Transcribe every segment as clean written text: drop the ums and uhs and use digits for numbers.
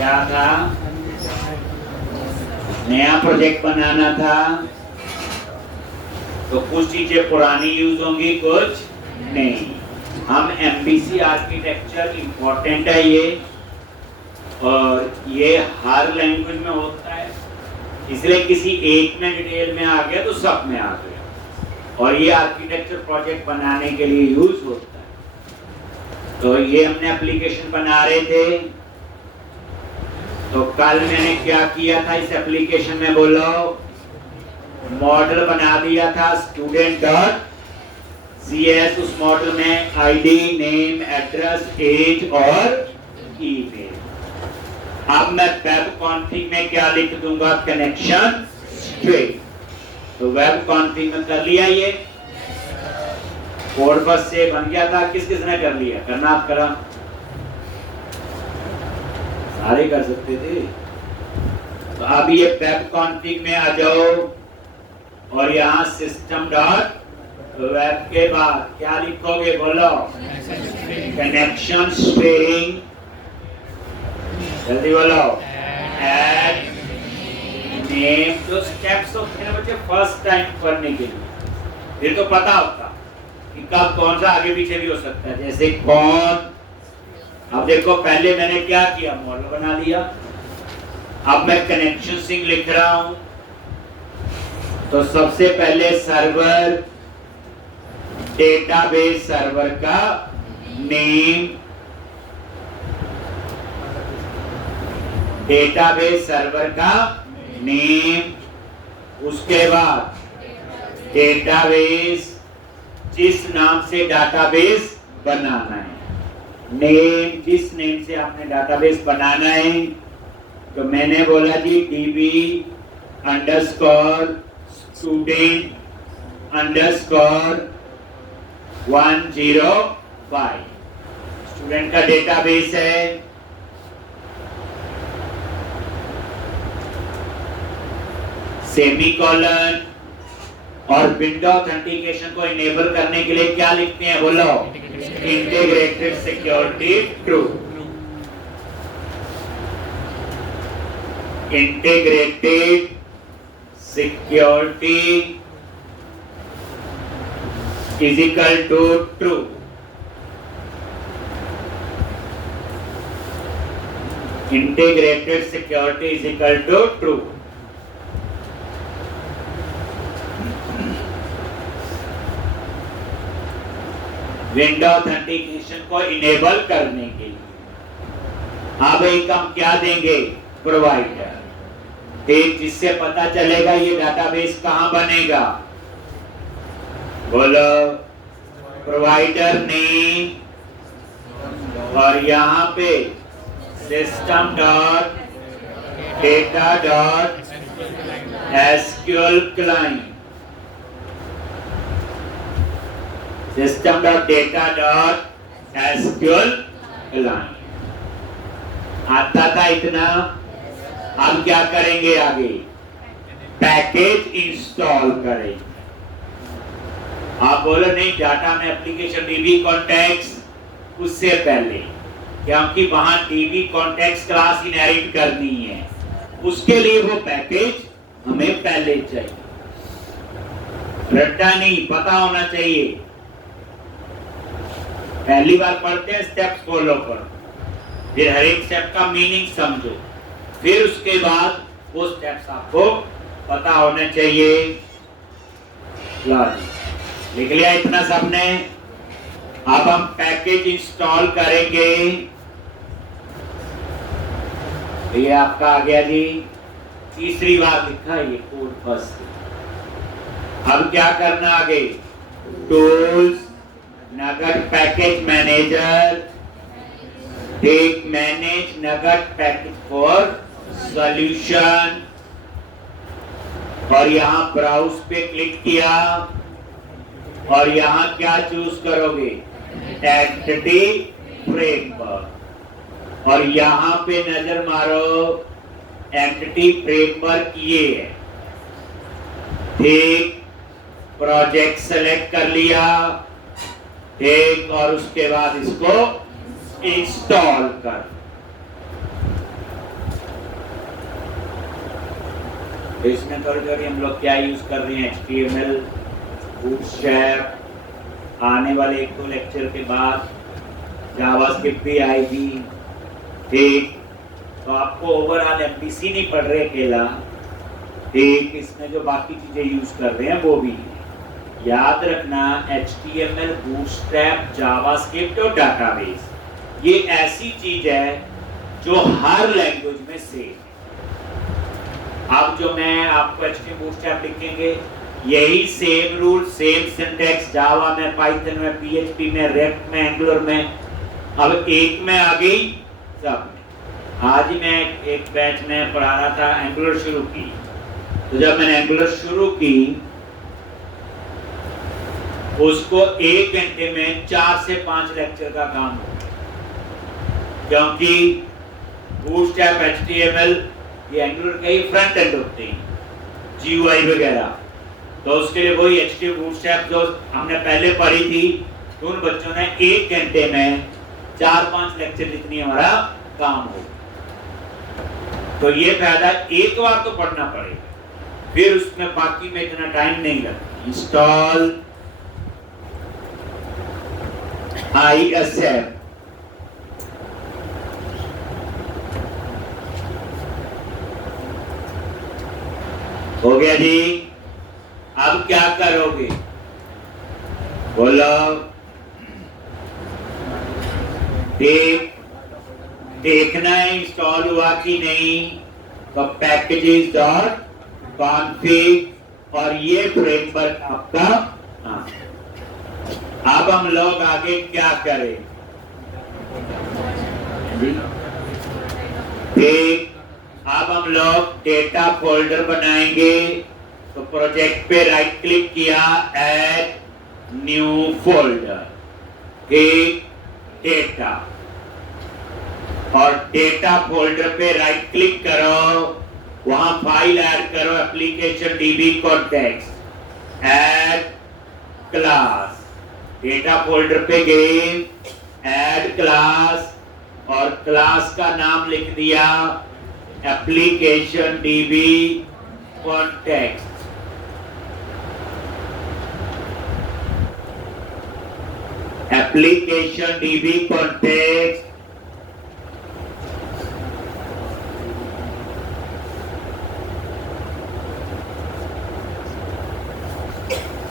क्या था? नया प्रोजेक्ट बनाना था, तो कुछ चीजें पुरानी यूज होंगी, कुछ नहीं। हम एमबीसी आर्किटेक्चर इंपॉर्टेंट है ये, और ये हर लैंग्वेज में होता है, इसलिए किसी एक में डिटेल में आ गया तो सब में आ गया, और ये आर्किटेक्चर प्रोजेक्ट बनाने के लिए यूज होता है। तो ये हमने एप्लीकेशन बना रहे थे, तो कल मैंने क्या किया था इस एप्लीकेशन में, बोलो? मॉडल बना दिया था स्टूडेंट डॉट CS। उस मॉडल में आईडी, नेम, एड्रेस, एज और ईमेल। अब मैं वेब कॉन्फिग में क्या लिख दूंगा? Connection string. तो वेब कॉन्फिग में कर लिया, ये कोड बस से बन गया था। किस किसने कर लिया? करना आप करा, सारे कर सकते थे। तो अब ये वेब कॉन्फिग में आ जाओ, और यहाँ सिस्टम डॉट वेब के बाद क्या लिखोगे? बोलो? Connection string. जल्दी बोलो। Add name. जो स्टेप्स होते हैं बच्चे फर्स्ट टाइम करने के लिए, फिर तो पता होता कि कब कौन सा आगे पीछे भी हो सकता है, जैसे कौन। अब देखो, पहले मैंने क्या किया? मॉडल बना दिया। अब मैं कनेक्शन स्ट्रिंग लिख रहा हूं, तो सबसे पहले सर्वर, डेटाबेस सर्वर का नेम, डेटाबेस सर्वर का नेम, उसके बाद डेटाबेस, जिस नाम से डाटाबेस बनाना है, नेम, जिस नेम से आपने डाटाबेस बनाना है। तो मैंने बोला जी DB underscore student underscore 105 student का डेटाबेस है। सेमीकोलन। और विंडो ऑथेंटिकेशन को इनेबल करने के लिए क्या लिखते हैं? बोलो? Integrated security true. Integrated security is equal to true। Integrated security is equal to true। Window authentication को इनेबल करने के लिए अब एक हम क्या देंगे? प्रोवाइडर, जिससे पता चलेगा ये डाटाबेस कहां बनेगा। बोलो? प्रोवाइडर नेम, और यहाँ पे system dot data dot SQL client, system dot data dot SQL client. आता था इतना? अब क्या करेंगे आगे? पैकेज इंस्टॉल करेंगे। आप बोलो नहीं, डाटा में एप्लीकेशन DB कॉन्टेक्स्ट उससे पहले, क्योंकि वहां DB कॉन्टेक्स्ट क्लास इनहेरिट करनी है, उसके लिए वो पैकेज हमें पहले चाहिए। रट्टा नहीं, पता होना चाहिए। पहली बार पढ़ते हैं, स्टेप्स फॉलो करो, फिर हर एक स्टेप का मीनिंग समझो, फिर उसके बाद वो स्टेप्स आपको पता होने चाहिए। लिख लिया इतना सबने? अब हम पैकेज इंस्टॉल करेंगे। ये आपका आ गया जी, तीसरी बार लिखा ये कोड फर्स्ट। अब क्या करना आगे? टूल्स, नगद पैकेज मैनेजर, टेक मैनेज नगद पैकेज फॉर सॉल्यूशन, और यहां ब्राउज पे क्लिक किया, और यहां क्या चूज करोगे? एंटिटी फ्रेमवर्क, और यहां पे नजर मारो, एंटिटी फ्रेमवर्क ये है। ठीक, प्रोजेक्ट सेलेक्ट कर लिया, ठीक, और उसके बाद इसको इंस्टॉल कर। तो इसमें थोड़ी थोड़ी हम लोग क्या यूज कर रहे हैं, HTML, बूटस्ट्रैप, आने वाले 1-2 लेक्चर के बाद जावास्क्रिप्ट भी आएगी। ठीक, तो आपको ओवरऑल MVC नहीं पढ़ रहे अकेला, ठीक, इसमें जो बाकी चीजें यूज कर रहे हैं वो भी याद रखना। HTML, बूटस्ट्रैप, जावास्क्रिप्ट और डाटाबेस, ये ऐसी चीज है जो हर लैंग्वेज में सेम है। अब जो मैं आपको HTML, बूटस्ट्रैप लिखेंगे, यही सेम रूल, सेम सिंटैक्स जावा में, पाइथन में, PHP में, रेक्ट में, एंगुलर में, अब एक में आ गई सब में। आज ही मैं एक बैच में पढ़ा रहा था, एंगुलर शुरू की, तो जब मैंने एंगुलर शुरू की उसको 1 घंटे में 4 से 5 लेक्चर का काम हो, क्योंकि बूटस्ट्रैप, HTML, ये एंगुलर के ही फ्रंट एंड होते हैं, GUI वगैरह, तो उसके लिए वही HTML, बूटस्ट्रैप जो हमने पहले पढ़ी थी, तो उन बच्चों ने 1 घंटे में 4-5 लेक्चर जितनी हमारा काम हो। तो ये फायदा, एक बार तो पढ़ना पड़ेगा, फिर उसमें बाकी में इतना टाइम नहीं लगता। इंस्टॉल ISM, हो गया जी। अब क्या करोगे बोलो, देखना है इंस्टॉल हुआ कि नहीं, तो पैकेजेस डॉट कॉन्फ़िग और ये फ्रेमवर्क आपका। हाँ, अब हम लोग आगे क्या करें, ठीक, अब हम लोग डेटा फोल्डर बनाएंगे। तो प्रोजेक्ट पे राइट क्लिक किया, ऐड न्यू फोल्डर, ठीक, डेटा, और डेटा फोल्डर पे राइट क्लिक करो, वहां फाइल ऐड करो, application DB context, add class, data folder पे गए, ऐड क्लास, और क्लास का नाम लिख दिया application DB context. Application DB context,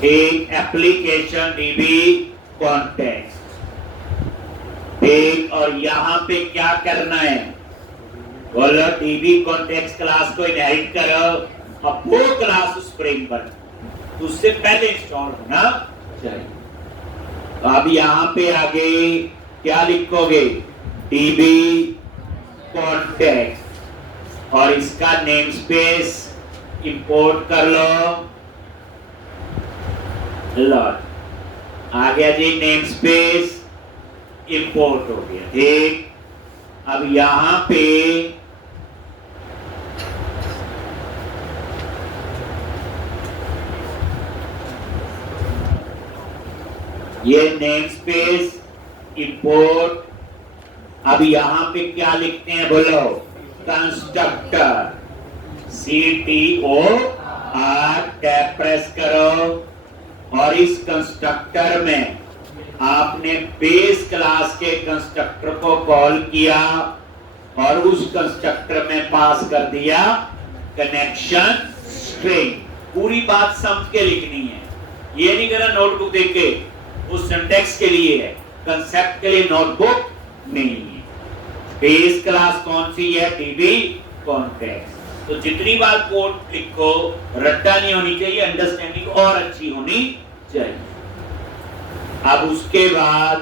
एक एप्लीकेशन DB कॉन्टेक्स्ट, ठीक, और यहां पे क्या करना है बोलो, DB कॉन्टेक्स्ट क्लास को इनहेरिट करो, अब वो क्लास उस फ्रेमवर्क उससे पहले इंस्टॉल होना चाहिए। तो अब यहां पे आगे क्या लिखोगे, DB कॉन्टेक्स्ट, और इसका नेम स्पेस इंपोर्ट कर लो। आ गया जी, नेम स्पेस इंपोर्ट हो गया, ठीक। अब यहां पे ये नेम स्पेस इंपोर्ट, अब यहां पे क्या लिखते हैं बोलो, कंस्ट्रक्टर, CTOR, टैब प्रेस करो, और इस कंस्ट्रक्टर में आपने बेस क्लास के कंस्ट्रक्टर को कॉल किया, और उस कंस्ट्रक्टर में पास कर दिया कनेक्शन स्ट्रिंग। पूरी बात समझ के लिखनी है, ये नहीं करना नोटबुक देख के, उस सिंटैक्स के लिए है, कंसेप्ट के लिए नोटबुक नहीं है। बेस क्लास कौन सी है, DB कॉन्टेक्स्ट। तो जितनी बार कोड लिखो, रट्टा नहीं होनी चाहिए, अंडरस्टैंडिंग और अच्छी होनी चाहिए। अब उसके बाद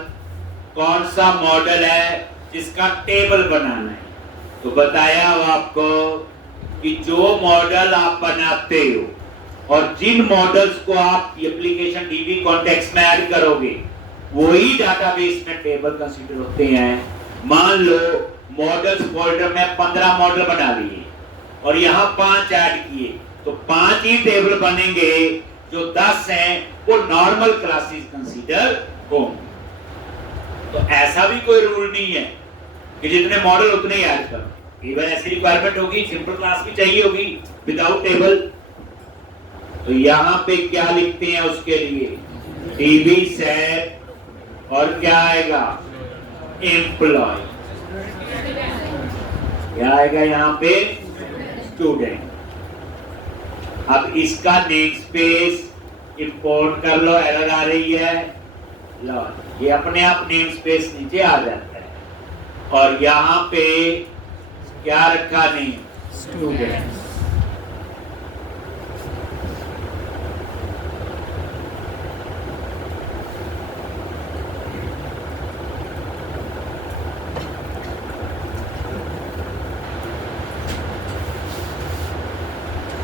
कौन सा मॉडल है जिसका टेबल बनाना है, तो बताया हो आपको कि जो मॉडल आप बनाते हो और जिन मॉडल्स को आप एप्लीकेशन DB कॉन्टेक्स्ट में ऐड करोगे, वही डाटाबेस में टेबल कंसीडर होते हैं। मान लो मॉडल्स फोल्डर में 15 मॉडल बना लिए और यहाँ 5 ऐड किए, तो 5 ही टेबल बनेंगे, जो 10 हैं वो नॉर्मल क्लासेस कंसीडर होंगे। तो ऐसा भी कोई रूल नहीं है कि जितने मॉडल उतने ही ऐड करो, इवन ऐसी रिक्वायरमेंट होगी, सिंपल क्लास भी चाहिए होगी विदाउट टेबल। तो यहाँ पे क्या लिखते हैं उसके लिए, टीबी सेट और क्या आएगा, एम्प्लॉय। क्या आएगा यहाँ पे, स्टूडेंट। अब इसका नेम स्पेस इंपोर्ट कर लो, एरर आ रही है, लो ये अपने आप नेम स्पेस नीचे आ जाता है। और यहाँ पे क्या रखा, नेम स्टूडेंट।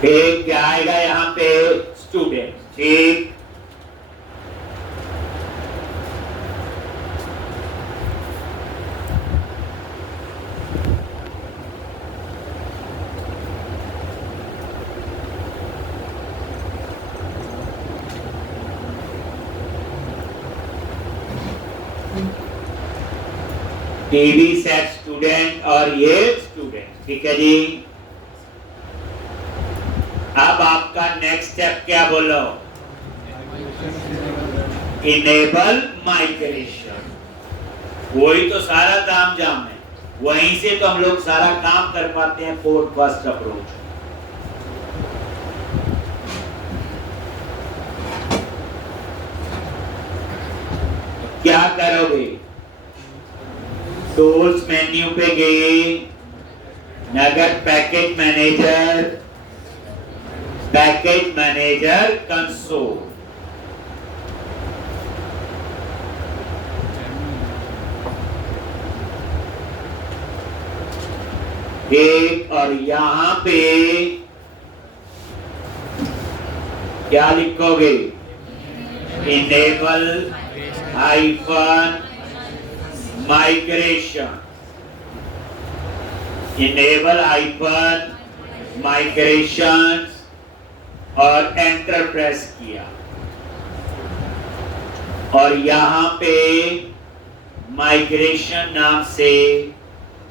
ठीक, क्या आएगा यहाँ पे, स्टूडेंट। ठीक, टीवी सेट स्टूडेंट और ये स्टूडेंट। ठीक है जी। अब आपका नेक्स्ट स्टेप क्या बोलो, इनेबल माइग्रेशन। वही तो सारा काम जाम है, वहीं से तो हम लोग सारा काम कर पाते हैं कोड फर्स्ट अप्रोच। क्या करोगे, टूल्स मेन्यू पे गए, नगद पैकेज मैनेजर कंसोल। एक, और यहां पे क्या लिखोगे, enable hyphen migration, enable hyphen migration और एंटर प्रेस किया। और यहां पे माइग्रेशन नाम से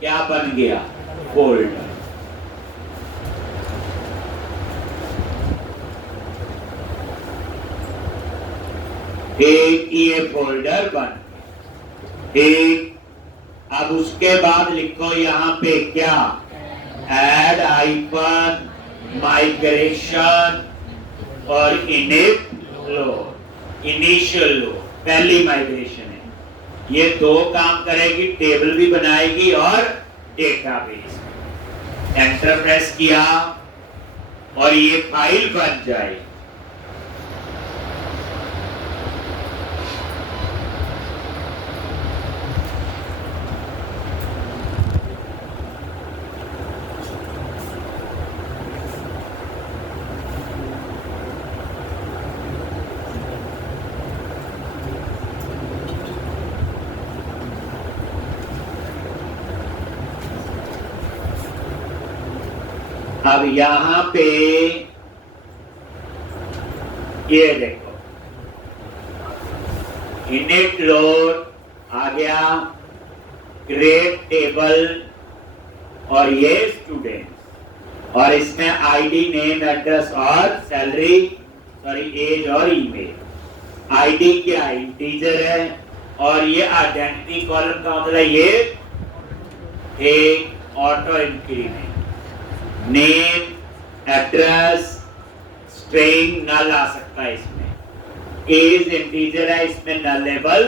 क्या बन गया, फोल्डर। एक ये फोल्डर बन गया। एक, अब उसके बाद लिखो यहाँ पे क्या, ऐड आइकन माइग्रेशन और इनिशियल लो, पहली माइग्रेशन है। ये दो काम करेगी, टेबल भी बनाएगी और डेटाबेस। एंटर प्रेस किया और ये फाइल बन जाए। अब यहां पे ये देखो, इनिट लोड आ गया, क्रिएट टेबल और ये स्टूडेंट, और इसमें आईडी, नेम, एड्रेस और सैलरी, एज और ईमेल। आईडी क्या, इंटीजर है, और ये आइडेंटिटी कॉलम का मतलब ये एक auto increment. Name, address, string null आ सकता है इसमें। एज इंटीजर है, इसमें नलेबल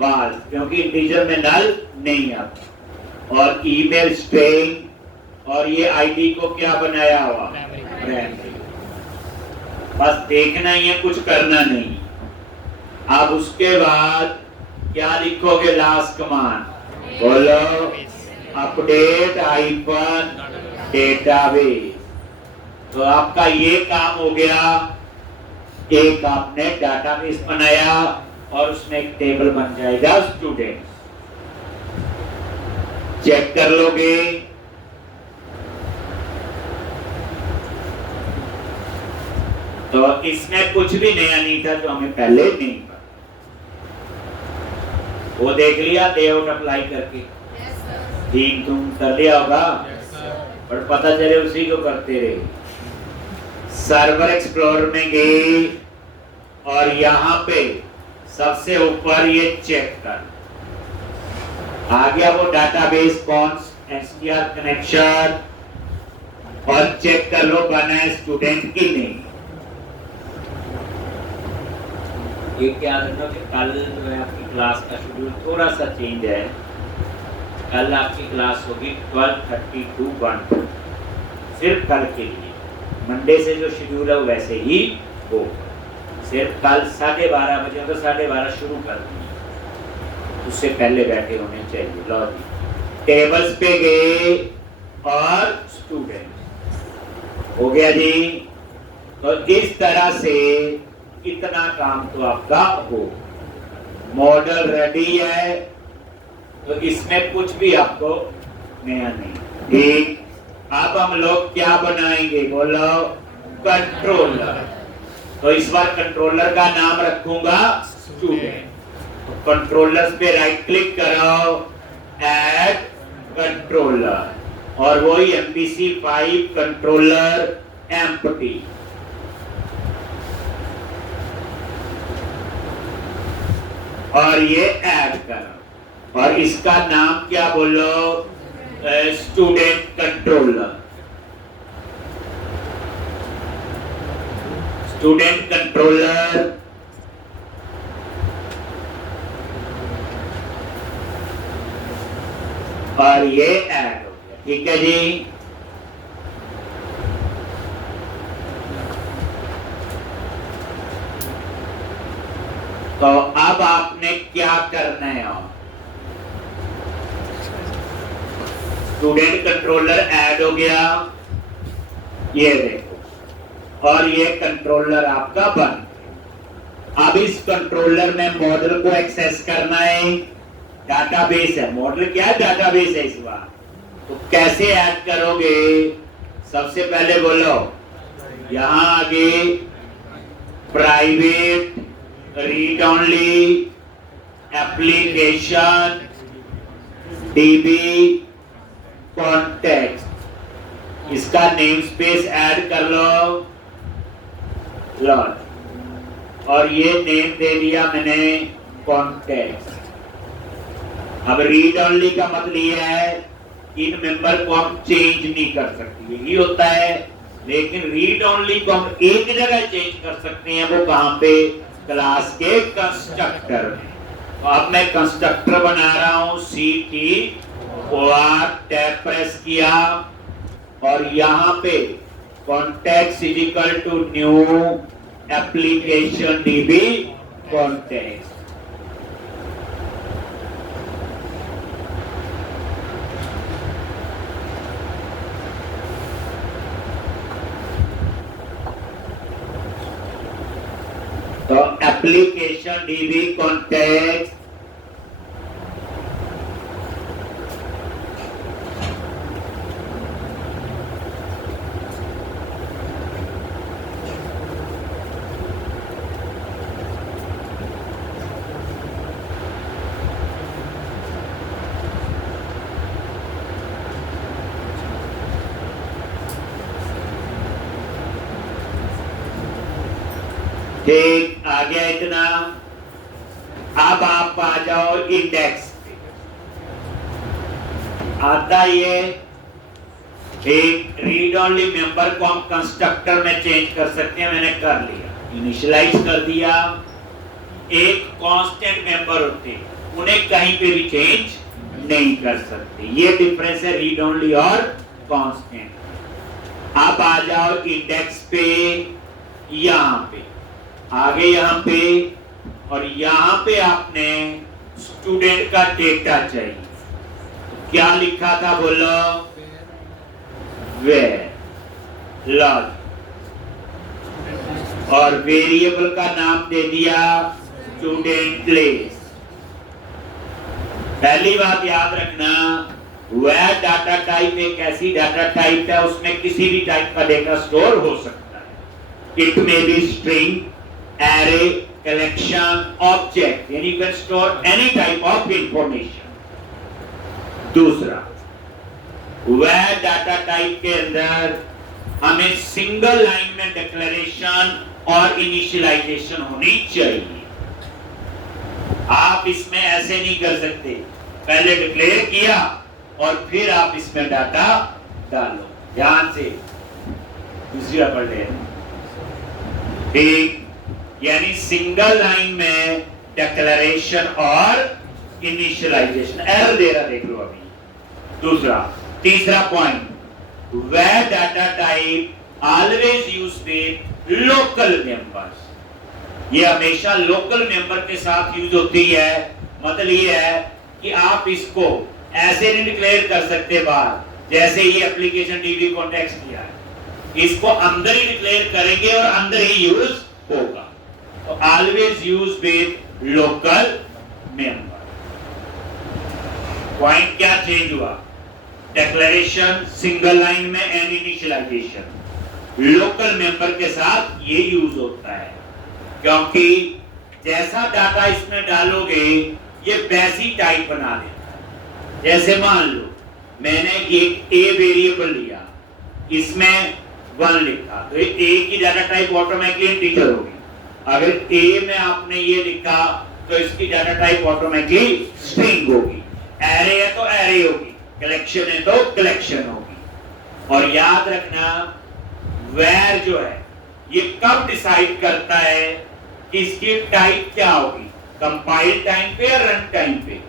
वाल, क्योंकि इंटीजर में नल नहीं आता। और ईमेल स्ट्रिंग, और ये आईडी को क्या बनाया हुआ, प्राइमरी। बस देखना ही है, कुछ करना नहीं। अब उसके बाद क्या लिखोगे, लास्ट कमांड बोलो, अपडेट आइकन डेटाबेस। तो आपका ये काम हो गया, एक आपने डेटाबेस बनाया और उसमें एक टेबल बन जाएगा स्टूडेंट। चेक कर लोगे, तो इसमें कुछ भी नया नहीं था जो हमें पहले नहीं पता। वो देख लिया लेआउट अप्लाई करके, ठीक तुम कर लिया होगा। और पता चले उसी को करते रहे। सर्वर एक्सप्लोरर में गए और यहाँ पे सबसे ऊपर ये चेक कर, आ गया वो डाटाबेस कॉन्स एसटीआर कनेक्शन, और चेक कर लो बना है स्टूडेंट की नहीं। ये क्या करना कि कल जो है आपकी क्लास का शेड्यूल थोड़ा सा चेंज है। कल आपकी क्लास होगी 12:30 to 1, सिर्फ कल के लिए। मंडे से जो शेड्यूल है वैसे ही हो, सिर्फ कल 12:30 बजे तो 12:30 शुरू कर देंगे, उससे पहले बैठे होने चाहिए। लो जी, टेबल्स पे गए और स्टूडेंट हो गया जी। तो इस तरह से इतना काम तो आपका हो। मॉडल रेडी है, तो इसमें कुछ भी आपको नया नहीं। ठीक, अब हम लोग क्या बनाएंगे बोलो? कंट्रोलर। तो इस बार कंट्रोलर का नाम रखूंगा स्टूडेंट। तो कंट्रोलर्स पे राइट क्लिक करो, ऐड कंट्रोलर, और वही MPC5 कंट्रोलर एम्प्टी। और ये ऐड करो, और इसका नाम क्या बोलो? Student controller. स्टूडेंट कंट्रोलर और ये ऐड हो गया। ठीक है जी। तो अब आपने क्या करना है? स्टूडेंट कंट्रोलर ऐड हो गया, ये देखो, और ये कंट्रोलर आपका बन। अब इस कंट्रोलर में मॉडल को एक्सेस करना है। डाटाबेस है, मॉडल क्या है? डाटाबेस है इस बार। तो कैसे ऐड करोगे? सबसे पहले बोलो, यहां आगे private read only application DB context, इसका नेम स्पेस ऐड कर लो। और ये नेम दे दिया मैंने कॉन्टेक्स्ट। अब रीड ओनली का मतलब ये है, इन मेंबर को हम चेंज नहीं कर सकते, यही होता है। लेकिन रीड ओनली को हम एक जगह चेंज कर सकते हैं, वो कहां पे? क्लास के कंस्ट्रक्टर में। तो अब मैं कंस्ट्रक्टर बना रहा हूं, CTOR टैब प्रेस किया, और यहां पे context is equal to new application DB context. तो एप्लीकेशन DB कॉन्टेक्स्ट ठीक, आ गया इतना। अब आप आ जाओ इंडेक्स पे, आता ये। एक रीड ओनली मेंबर को हम कंस्ट्रक्टर में चेंज कर सकते हैं, मैंने कर लिया, इनिशियलाइज कर दिया। एक कांस्टेंट मेंबर होते हैं, उन्हें कहीं पे भी चेंज नहीं कर सकते। ये डिफरेंस है रीड ओनली और कांस्टेंट। अब आ जाओ इंडेक्स पे, यहां पे आगे, यहां पे, और यहां पे आपने स्टूडेंट का डेटा चाहिए। तो क्या लिखा था बोलो? वेयर लॉग, और वेरिएबल का नाम दे दिया स्टूडेंट प्लेस। पहली बात याद रखना, वह डाटा टाइप एक ऐसी डाटा टाइप है, उसमें किसी भी टाइप का डेटा स्टोर हो सकता है। It may be string, array, collection, object, and you can store any type of information. दूसरा, वह डाटा टाइप के अंदर हमें सिंगल लाइन में डिक्लेरेशन और इनिशियलाइजेशन होनी चाहिए। आप इसमें ऐसे नहीं कर सकते, पहले डिक्लेयर किया और फिर आप इसमें डाटा डालो। ध्यान से दूसरा पढ़ ले, ठीक, यानी सिंगल लाइन में डिक्लेरेशन और इनिशियलाइजेशन। एरर दे रहा, देख लो अभी। दूसरा, तीसरा point, where data type always used with local members, ये हमेशा लोकल मेंबर के साथ यूज होती है। मतलब ये है कि आप इसको ऐसे नहीं डिक्लेयर कर सकते बाहर, जैसे ये एप्लीकेशन डीबी कॉन्टेक्स्ट किया है, इसको अंदर ही डिक्लेयर करेंगे और अंदर ही यूज होगा। तो always use with local member. Point क्या चेंज हुआ? डिक्लेरेशन सिंगल लाइन में एंड इनिशियलाइजेशन लोकल मेंबर के साथ ये यूज होता है, क्योंकि जैसा डाटा इसमें डालोगे ये वैसी टाइप बना देता है। जैसे मान लो मैंने एक ए वेरिएबल लिया, इसमें 1 लिखा, तो ए की डाटा टाइप ऑटोमेटिकली इंटीजर होगी। अगर ए में आपने ये लिखा तो इसकी डाटा टाइप ऑटोमेटिकली स्ट्रिंग होगी। एरे है तो एरे होगी, कलेक्शन है तो कलेक्शन होगी। और याद रखना, वेयर जो है ये कब डिसाइड करता है कि इसकी टाइप क्या होगी, कंपाइल टाइम पे या रन टाइम पे?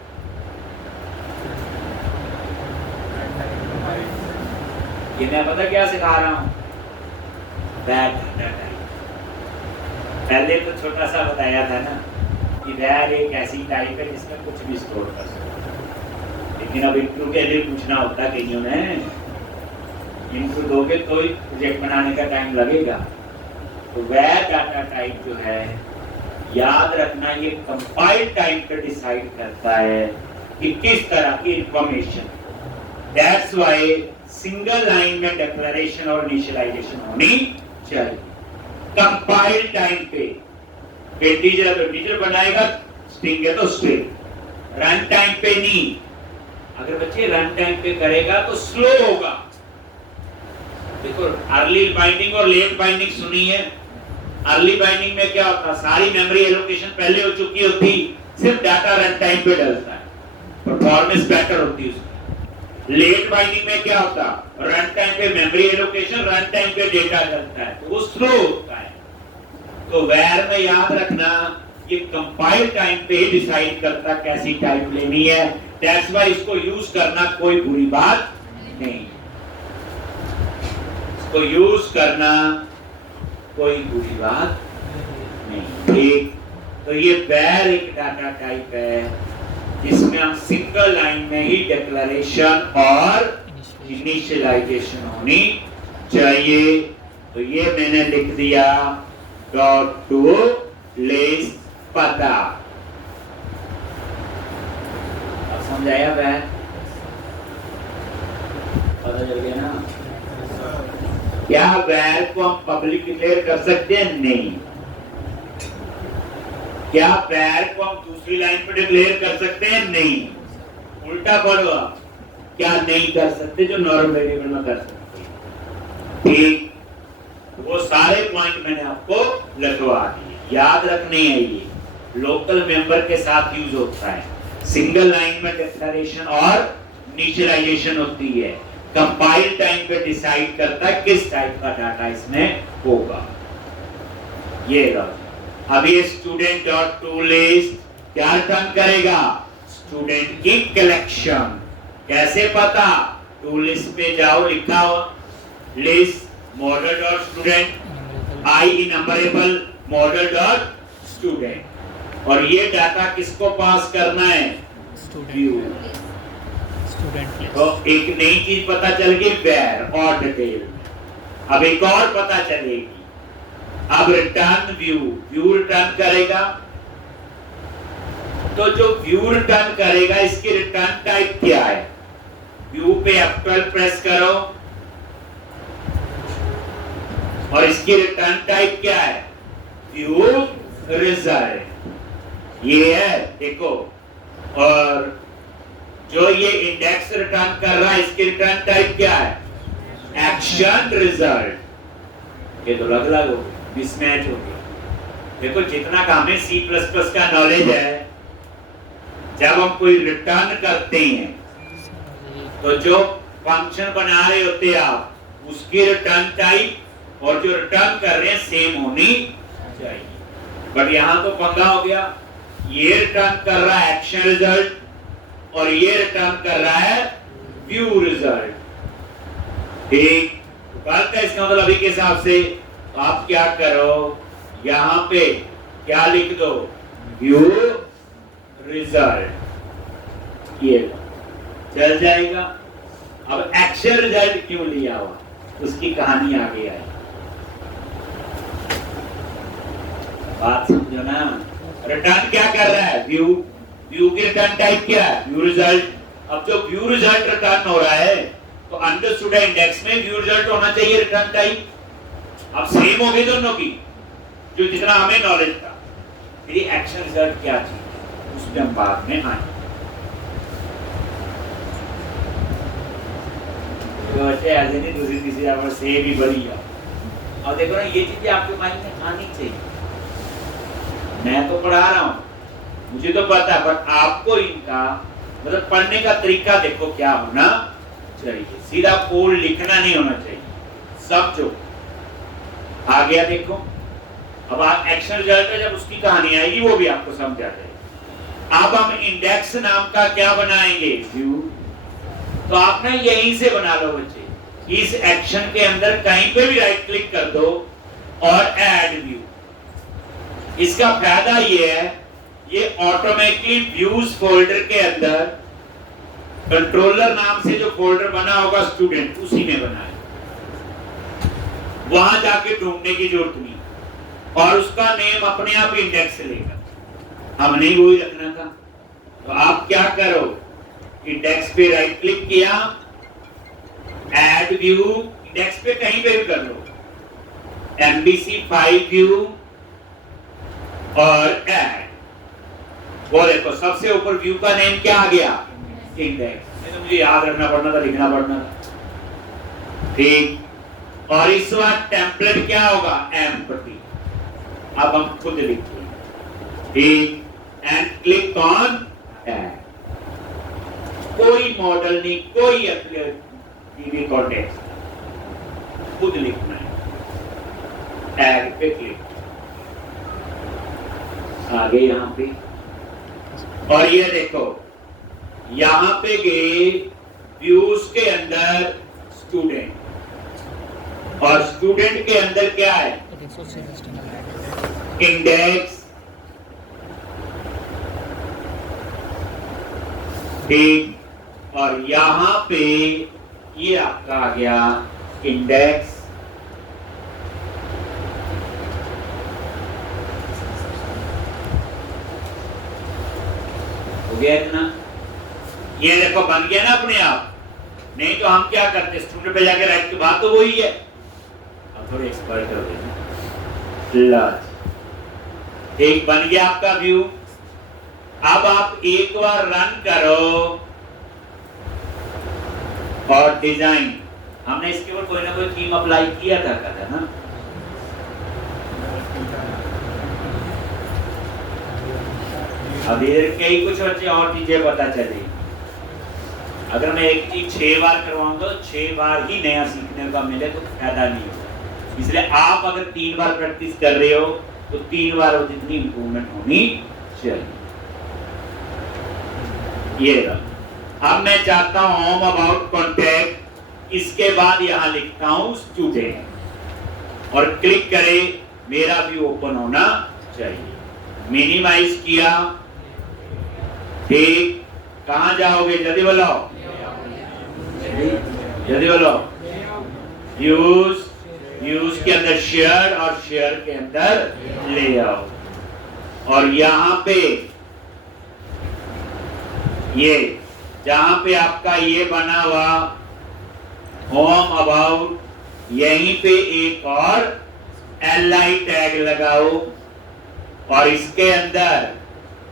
ये मैं पता क्या सिखा रहा हूं, वेयर डाटा टाइप। पहले तो छोटा सा बताया था ना कि वेयर एक ऐसी टाइप है जिसमें कुछ भी स्टोर कर सकते, लेकिन अब इंट्रो के लिए पूछना होता है कईयों ने, इंट्रो दोगे तो ही प्रोजेक्ट बनाने का टाइम लगेगा। तो वेयर डाटा टाइप जो है, याद रखना, ये कंपाइल टाइम पे डिसाइड करता है कि किस तरह की information. That's why single line में डिक्लेरेशन और इनिशियलाइजेशन होनी चाहिए। कंपाइल टाइम पे इंटीजर है तो इंटीजर बनाएगा, स्ट्रिंग है तो स्ट्रिंग। रन टाइम पे नहीं। अगर बच्चे रन टाइम पे करेगा तो स्लो होगा। देखो, अर्ली बाइंडिंग और लेट बाइंडिंग सुनी है। अर्ली बाइंडिंग में क्या होता है, सारी मेमोरी एलोकेशन पहले हो चुकी होती, सिर्फ डाटा रन टाइम पे डलता है, परफॉर्मेंस बेटर होती है उसकी। लेट बाइंडिंग में क्या होता, रन टाइम पे मेमोरी एलोकेशन, रन टाइम पे डेटा डलता है, तो वो स्लो होता है। तो वेयर में याद रखना, ये कंपाइल टाइम पे ही डिसाइड करता कैसी टाइप लेनी है। दैट्स व्हाई इसको यूज करना कोई बुरी बात नहीं, इसको यूज करना कोई बुरी बात नहीं, ठीक। तो ये वेयर एक डाटा टाइप है जिसमें हम सिंगल लाइन में ही डिक्लेरेशन और इनिशियलाइजेशन होनी चाहिए। तो ये मैंने लिख दिया डॉट टू लिस्ट पता। अब समझाया वह, पता चल गया ना? क्या वैर को हम पब्लिक डिक्लेयर कर सकते हैं? नहीं। क्या वैर को हम दूसरी लाइन पर डिक्लेयर कर सकते हैं? नहीं। उल्टा पढ़ो आप, क्या नहीं कर सकते जो नॉर्मल वेरिएबल में कर सकते, ठीक। वो सारे पॉइंट मैंने आपको लगवा दिए, याद रखने हैं। ये लोकल मेंबर के साथ यूज होता है, सिंगल लाइन में डिक्लेरेशन और इनिशियलाइजेशन होती है, कंपाइल टाइम पे डिसाइड करता है किस टाइप का डाटा इसमें होगा। ये अब ये स्टूडेंट डॉट टू लिस्ट क्या रिटर्न करेगा? स्टूडेंट की कलेक्शन। कैसे पता? टू लिस्ट पे जाओ, लिखा हो list model dot student I enumerable model dot student. और ये डाटा किसको पास करना है? स्टूडेंट। तो एक नई चीज पता चल गई, वेयर और डिटेल। अब एक और पता चलेगी, अब रिटर्न व्यू। व्यू रिटर्न करेगा, तो जो व्यू रिटर्न करेगा इसकी रिटर्न टाइप क्या है? व्यू पे F12 प्रेस करो और इसकी रिटर्न टाइप क्या है? View result. ये है, देखो। और जो ये इंडेक्स रिटर्न कर रहा है इसकी रिटर्न टाइप क्या है? Action result. ये तो अलग अलग हो गया, मिसमैच हो गया। देखो जितना का हमें C++ का नॉलेज है, जब हम कोई रिटर्न करते हैं तो जो फंक्शन बना रहे होते हैं आप, उसकी रिटर्न टाइप और जो रिटर्न कर रहे हैं सेम होनी चाहिए। बट यहाँ तो पंगा हो गया, ये रिटर्न कर रहा है एक्शन रिजल्ट और ये रिटर्न कर रहा है व्यू रिजल्ट। ठीक, गलत है इसका मतलब अभी के हिसाब से। तो आप क्या करो, यहाँ पे क्या लिख दो? व्यू रिजल्ट, ये चल जाएगा। अब एक्शन रिजल्ट क्यों लिया हुआ, उसकी कहानी आगे आई। बात समझो ना। रिटर्न क्या कर रहा है? व्यू। व्यू की रिटर्न टाइप क्या है? View result. अब जो व्यू रिजल्ट रिटर्न हो रहा है तो अंडरस्टूड इंडेक्स में व्यू रिजल्ट होना चाहिए रिटर्न टाइप। अब सेम हो गई दोनों की, जो जितना हमें नॉलेज था। फिर एक्शन रिजल्ट क्या चीज, उसमें हम बाद में आए। तो ऐसे नहीं दूसरी तीसरी आप से भी बढ़िया। और देखो ना, ये चीजें आपके माइंड में आनी चाहिए। मैं तो पढ़ा रहा हूँ, मुझे तो पता है, पर आपको इनका मतलब पढ़ने का तरीका देखो क्या होना चाहिए। सीधा कोड लिखना नहीं होना चाहिए। सब जो आ गया देखो। अब आप एक्शन रिजल्ट है, जब उसकी कहानी आएगी वो भी आपको समझ आ जाएगी। अब हम इंडेक्स नाम का क्या बनाएंगे? व्यू। तो आप ना यहीं से बना लो बच्चे। इस एक्शन के अंदर कहीं पे भी राइट क्लिक कर दो और ऐड व्यू। इसका फायदा ये है, ये ऑटोमेटिकली व्यूज फोल्डर के अंदर कंट्रोलर नाम से जो फोल्डर बना होगा स्टूडेंट, उसी में बना है। वहां जाके ढूंढने की जरूरत नहीं, और उसका नेम अपने आप इंडेक्स लेगा। हमने ही वही रखना था। तो आप क्या करो, इंडेक्स पे राइट क्लिक किया, ऐड व्यू, इंडेक्स पे कहीं पे भी कर लो, MVC5 व्यू और ऐड। वो देखो सबसे ऊपर व्यू का नेम क्या आ गया? इंडेक्स। नहीं तो मुझे याद रखना पड़ना था, लिखना पड़ना था। ठीक, और इस बार टेम्पलेट क्या होगा? एम्प्टी। अब हम खुद लिखते हैं। ठीक, एंड क्लिक ऑन ऐड। कोई मॉडल नहीं, कोई DB कॉन्टेक्स्ट, खुद लिखना है। ऐड पे क्लिक, आगे यहां पे। और ये देखो यहां पे गए व्यूज के अंदर स्टूडेंट, और स्टूडेंट के अंदर क्या है? इंडेक्स। ठीक, और यहां पे ये आपका आ गया इंडेक्स। हो गया इतना? ये देखो बन गया ना अपने आप। नहीं तो हम क्या करते, स्टूडेंट पे जाके राइट की बात तो वही है। अब थोड़े एक्सपर्ट हो गए। एक बन गया आपका व्यू। अब आप एक बार रन करो और डिजाइन, हमने इसके ऊपर कोई ना कोई थीम अप्लाई किया था ना। अब इधर कई कुछ बच्चे और चीजें पता चली। अगर मैं एक चीज 6 बार करवाऊंगा तो 6 बार ही नया सीखने का मिले तो फायदा नहीं होगा। इसलिए आप अगर 3 बार प्रैक्टिस कर रहे हो तो 3 बार वो जितनी इंप्रूवमेंट होनी चाहिए। ये अब मैं चाहता हूं होम अबाउट कॉन्टैक्ट, इसके बाद यहां लिखता हूं स्टूडेंट और क्लिक करें, मेरा व्यू ओपन होना चाहिए। मिनिमाइज किया। ठीक, कहां जाओगे? जल्दी बोलो, जल्दी बोलो। यूज के अंदर शेयर और शेयर के अंदर लेआउट, और यहां पे ये जहां पे आपका ये बना हुआ होम अबाउट, यहीं पे एक और li टैग लगाओ और इसके अंदर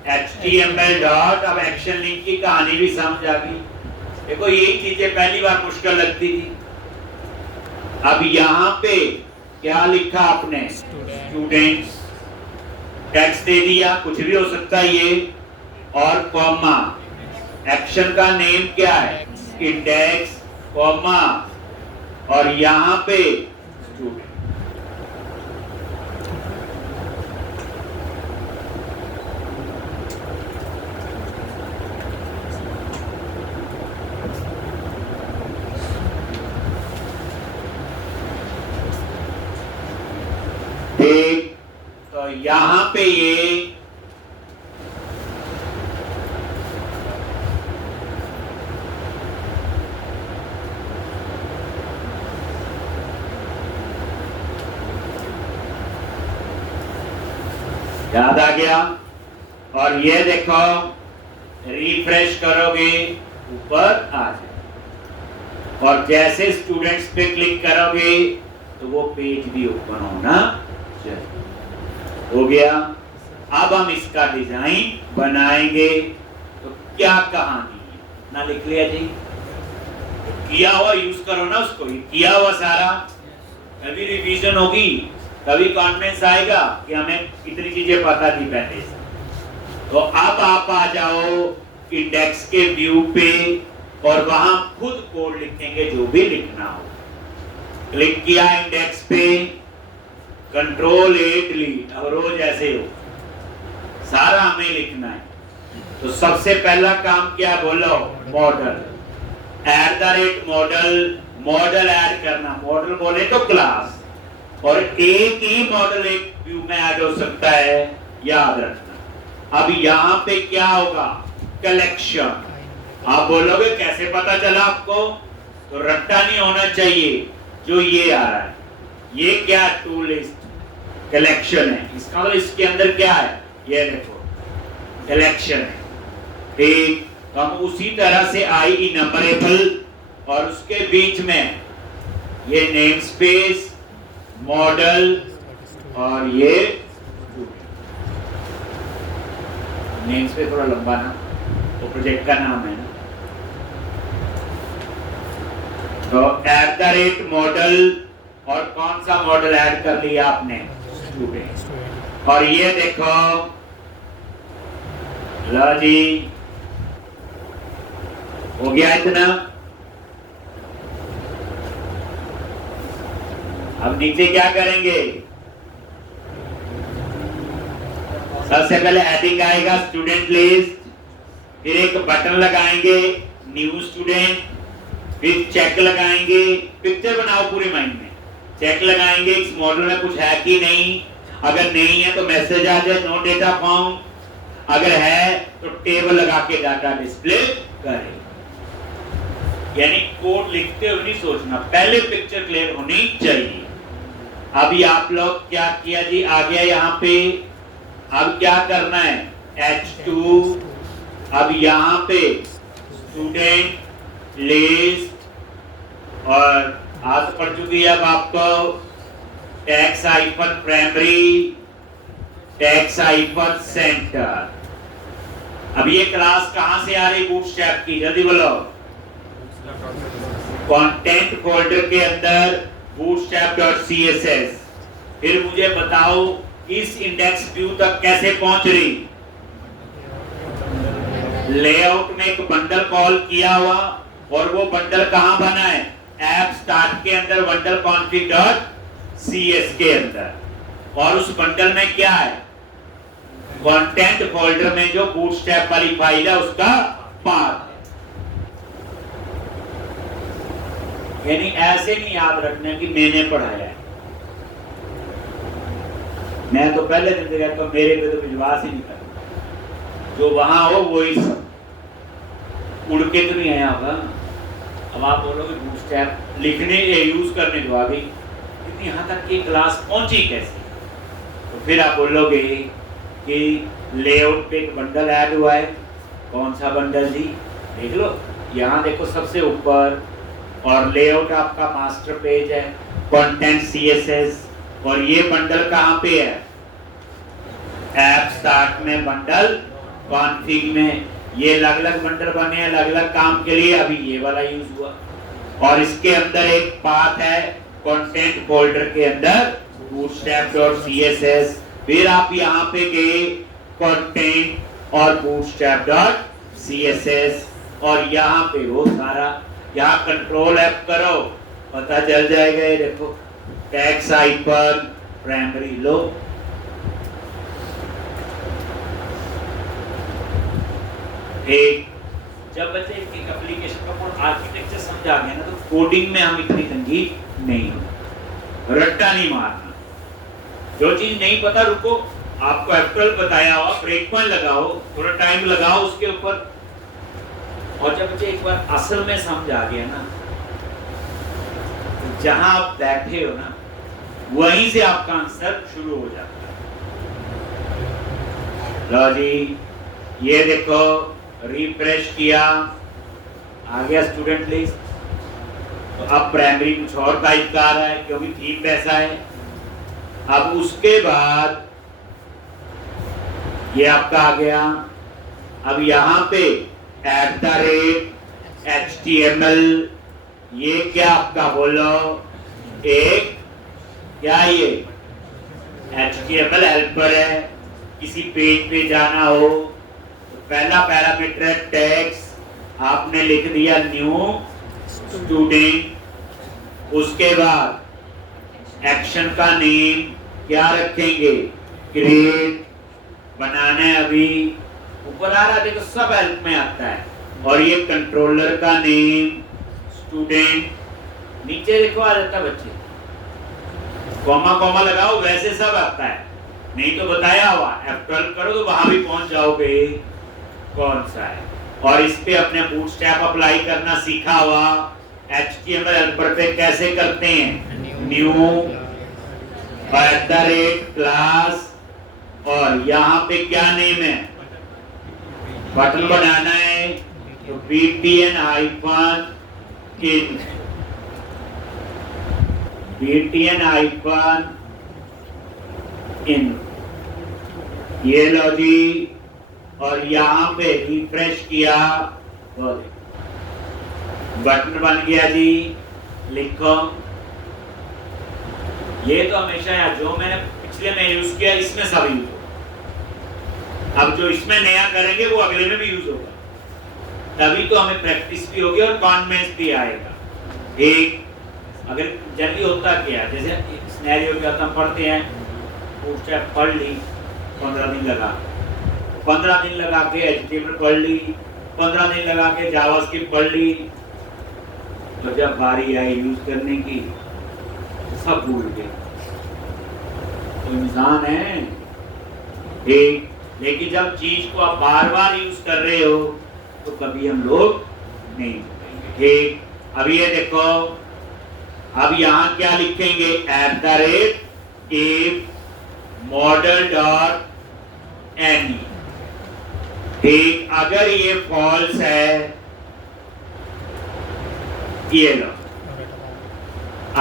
HTML डॉट, अब एक्शन लिंक की कहानी भी समझ आ गई। देखो यही चीजें पहली बार मुश्किल लगती थी। अब यहाँ पे क्या लिखा आपने? स्टूडेंट्स, टेक्स्ट दे दिया, कुछ भी हो सकता है ये, और कॉमा, एक्शन का नेम क्या है? इंडेक्स, कॉमा, और यहाँ पे स्टूडेंट। ठीक, तो यहां पे ये याद आ गया। और ये देखो रिफ्रेश करोगे ऊपर आ जाए, और जैसे स्टूडेंट्स पे क्लिक करोगे तो वो पेज भी ओपन होना चाहिए। हो गया। अब हम इसका डिजाइन बनाएंगे। तो क्या कहानी है ना, लिख लिया जी। तो किया हुआ यूज करो ना उसको, किया हुआ सारा, कभी रिवीजन होगी, कभी कॉन्फिडेंस आएगा कि हमें इतनी चीजें पता थी पहले से। तो अब आप आ जाओ इंडेक्स के व्यू पे और वहां खुद कोड लिखेंगे जो भी लिखना हो। क्लिक किया इंडेक्स पे, कंट्रोल 8 डिलीट, अब रोज ऐसे हो, सारा हमें लिखना है। तो सबसे पहला काम क्या बोलो? मॉडल, @मॉडल, मॉडल ऐड करना। मॉडल बोले तो क्लास, और एक ही मॉडल एक व्यू में ऐड हो सकता है, याद रखना। अब यहाँ पे क्या होगा? कलेक्शन। आप बोलोगे कैसे पता चला आपको? तो रट्टा नहीं होना चाहिए जो ये आ रहा है। ये क्या? टू लिस्ट कलेक्शन है, इसका मतलब इसके अंदर क्या है? ये देखो कलेक्शन है। ठीक, तो हम उसी तरह से आई इनमरेबल, और उसके बीच में ये नेम स्पेस, मॉडल, और ये नेम स्पेस थोड़ा लंबा ना, वो प्रोजेक्ट का नाम है ना। तो @मॉडल, और कौन सा मॉडल ऐड कर लिया आपने? स्टूडेंट। और ये देखो, लो जी, हो गया इतना। अब नीचे क्या करेंगे? सबसे पहले हेडिंग आएगा स्टूडेंट लिस्ट, फिर एक बटन लगाएंगे न्यू स्टूडेंट, फिर चेक लगाएंगे। पिक्चर बनाओ पूरे माइंड में। चेक लगाएंगे इस मॉडल में कुछ है कि नहीं, अगर नहीं है तो मैसेज आ जाए नो डेटा फाउंड, अगर है तो टेबल लगा के डाटा डिस्प्ले करें। यानी कोड लिखते हुए नहीं सोचना, पहले पिक्चर क्लियर होनी चाहिए। अभी आप लोग क्या किया जी? आ गया यहाँ पे। अब क्या करना है? H2, अब यहाँ पे स्टूडेंट लिस्ट, और आज पढ़ चुकी है अब आपको tax hyphen primary, tax hyphen centre. अब ये क्लास कहां से आ रही? बूटस्ट्रैप की, जल्दी बोलो। कंटेंट फोल्डर के अंदर bootstrap.css। फिर मुझे बताओ इस इंडेक्स व्यू तक कैसे पहुंच रही? लेआउट में एक बंडल कॉल किया हुआ, और वो बंडल कहां बना है? ऐप स्टार्ट के अंदर बंडल config.cs के अंदर, और उस बंडल में क्या है? कंटेंट फोल्डर में जो बूटस्ट्रैप वाली फाइल है उसका पाथ। यानी ऐसे नहीं याद रखना कि मैंने पढ़ाया है, मैं तो पहले दिन से कहता हूं, मेरे पे तो विश्वास ही नहीं करता, जो वहां हो वही सब, उड़ के तो नहीं आया होगा। अब आप बोलोगे बूटस्ट्रैप लिखने या यूज करने जो आ गई, लेकिन यहाँ तक की क्लास पहुंची कैसे? तो फिर आप बोलोगे कि लेआउट पे एक बंडल ऐड हुआ है। कौन सा बंडल जी? देख लो यहाँ देखो सबसे ऊपर, और लेआउट आपका मास्टर पेज है, कंटेंट CSS, और ये बंडल कहाँ पे है? ऐप स्टार्ट में बंडल कॉन्फ़िग में ये अलग अलग बंडल बने अलग अलग काम के लिए, अभी ये वाला यूज हुआ। और इसके अंदर एक पाथ है कंटेंट फोल्डर के अंदर bootstrap.css, फिर आप यहाँ पे गए कंटेंट और bootstrap.css और यहाँ पे वो सारा, यहाँ कंट्रोल F करो पता चल जाएगा। ये देखो टैक्स आइकन प्राइमरी लो, एक जब बच्चे एक एप्लीकेशन का पूरा आर्किटेक्चर समझा गया ना, तो कोडिंग में हम इतनी तंगी नहीं होगी, रट्टा नहीं मारना। जो चीज नहीं पता रुको, आपको एक्चुअल बताया हुआ, ब्रेक पॉइंट लगाओ, थोड़ा टाइम लगाओ उसके ऊपर, और जब बच्चे एक बार असल में समझ आ गया ना, तो जहां आप बैठे हो ना वहीं से आपका आंसर शुरू हो जाता है। लो जी, ये देखो रिफ्रेश किया, आ गया स्टूडेंट लिस्ट। तो अब प्राइमरी कुछ और टाइप का आ रहा है क्योंकि थीम वैसा है। अब उसके बाद ये आपका आ गया। अब यहाँ पे @HTML, ये क्या आपका बोलो, एक क्या ये HTML हेल्पर है। किसी पेज पे जाना हो तो पहला पैरामीटर है टेक्स्ट, आपने लिख दिया न्यू स्टूडेंट। उसके बाद एक्शन का नेम क्या रखेंगे, क्रिएट, बनाना है अभी, ऊपर आ रहा है देखो सब हेल्प में आता है। और ये कंट्रोलर का नेम स्टूडेंट, नीचे देखो आ जाता है बच्चे, कॉमा कॉमा लगाओ वैसे सब आता है, नहीं तो बताया हुआ F12 करो तो वहां भी पहुंच जाओगे कौन सा है। और इस पे अपने बूटस्ट्रैप अप्लाई करना सीखा हुआ, HTML हेल्पर पे कैसे करते हैं, न्यू @क्लास, और यहाँ पे क्या नेम है, बटन बनाना है तो btn in, ये लो जी। और यहाँ पे रिफ्रेश किया, बटन बन गया जी, लिखो। ये तो हमेशा है, जो मैंने पिछले में यूज किया इसमें सब यूज होगा। अब जो इसमें नया करेंगे वो अगले में भी यूज होगा, तभी तो हमें प्रैक्टिस भी होगी और कॉन्फिडेंस भी आएगा। एक अगर जल्दी होता क्या, जैसे सिनेरियो क्या हम पढ़ते हैं, बूटस्ट्रैप पढ़ ली 15 दिन लगा, 15 दिन लगा के HTML पढ़ ली, 15 दिन लगा के जावास्क्रिप्ट पढ़ ली, तो जब बारी आई यूज करने की सब भूल गए। तो इंसान है एक, लेकिन जब चीज को आप बार बार यूज कर रहे हो तो कभी हम लोग नहीं भूलेंगे। ठीक, अब ये देखो, अब यहाँ क्या लिखेंगे, @if model.any। ठीक, अगर ये फॉल्स है, ये लो,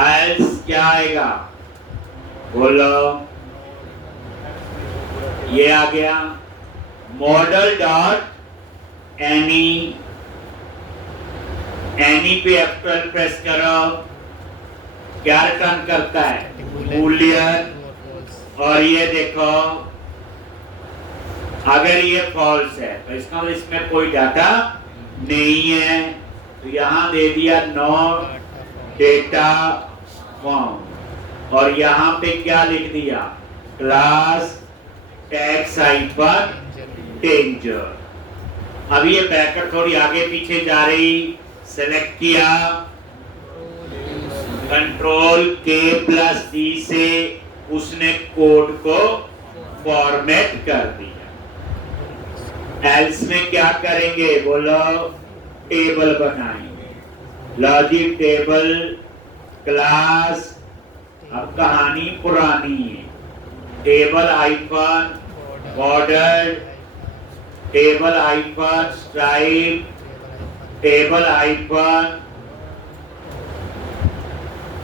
एल्स क्या आएगा बोलो, ये आ गया model.any, एनी पे F12 प्रेस करो, क्या रिटर्न करता है, बूलियन। और ये देखो अगर ये फॉल्स है तो इसका मतलब इसमें कोई डाटा नहीं है, तो यहाँ दे दिया नॉट डेटा फाउंड, और यहाँ पे क्या लिख दिया, क्लास टैक्स हाइफन डेंजर। अब ये ब्रैकेट थोड़ी आगे पीछे जा रही, सेलेक्ट किया, Ctrl+D से उसने कोड को फॉर्मेट कर दिया। एल्स में क्या करेंगे बोलो, टेबल बनाएंगे, लॉजिक टेबल क्लास। अब कहानी पुरानी है, table icon border, table icon stripe, table icon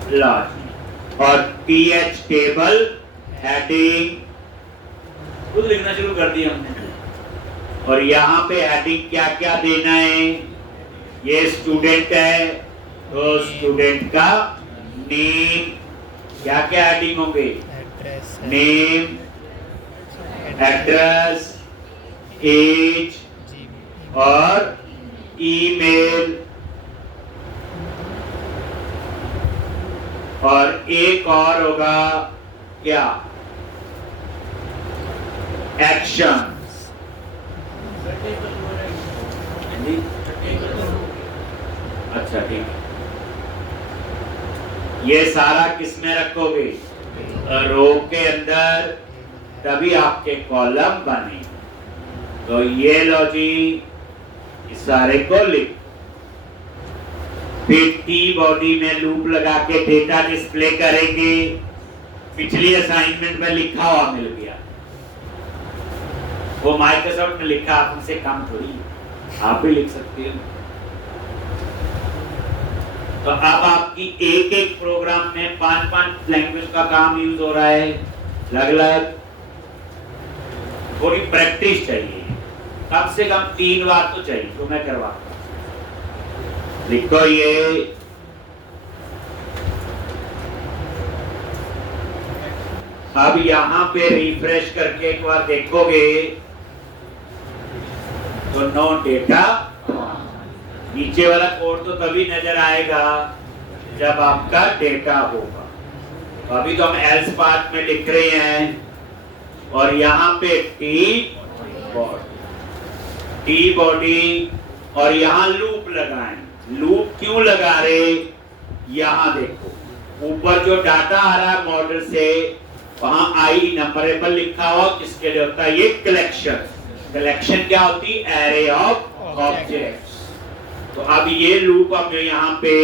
logic, और TH टेबल हेडिंग खुद लिखना शुरू कर दिया हमने। और यहाँ पे हेडिंग क्या क्या देना है, ये स्टूडेंट है तो स्टूडेंट का नेम, क्या क्या हेडिंग होंगे, नेम, एड्रेस, एज और ईमेल, और एक और होगा क्या, एक्शन। अच्छा ठीक, ये सारा किसमें रखोगे, रो के अंदर, तभी आपके कॉलम बने। तो ये लो जी, इस सारे को लिख, फिर टी बॉडी में लूप लगा के डेटा डिस्प्ले करेंगे। पिछली असाइनमेंट में लिखा हुआ मिल गया, वो माइक्रोसॉफ्ट ने लिखा, आप उनसे कम थोड़ी, आप भी लिख सकते हो। तो अब आपकी एक एक प्रोग्राम में 5-5 लैंग्वेज का काम यूज हो रहा है, अलग अलग, थोड़ी प्रैक्टिस चाहिए, कम से कम 3 बार तो चाहिए, तो मैं करवाता हूं। लिखो ये, अब यहां पे रिफ्रेश करके एक बार देखोगे तो नो डेटा, नीचे वाला कोड तो तभी नजर आएगा जब आपका डेटा होगा। तो अभी तो हम एल्स पार्ट में लिख रहे हैं, और यहाँ पे टी बॉडी, और यहाँ लूप लगाएं। लूप क्यों लगा रहे, यहाँ देखो ऊपर जो डाटा आ रहा है मॉडल से, वहां आई नंबरेबल लिखा हुआ, किसके लिए होता है, ये कलेक्शन। कलेक्शन क्या होती है, एरे ऑफ ऑब्जेक्ट्स। तो अब ये लूप अब यहाँ पे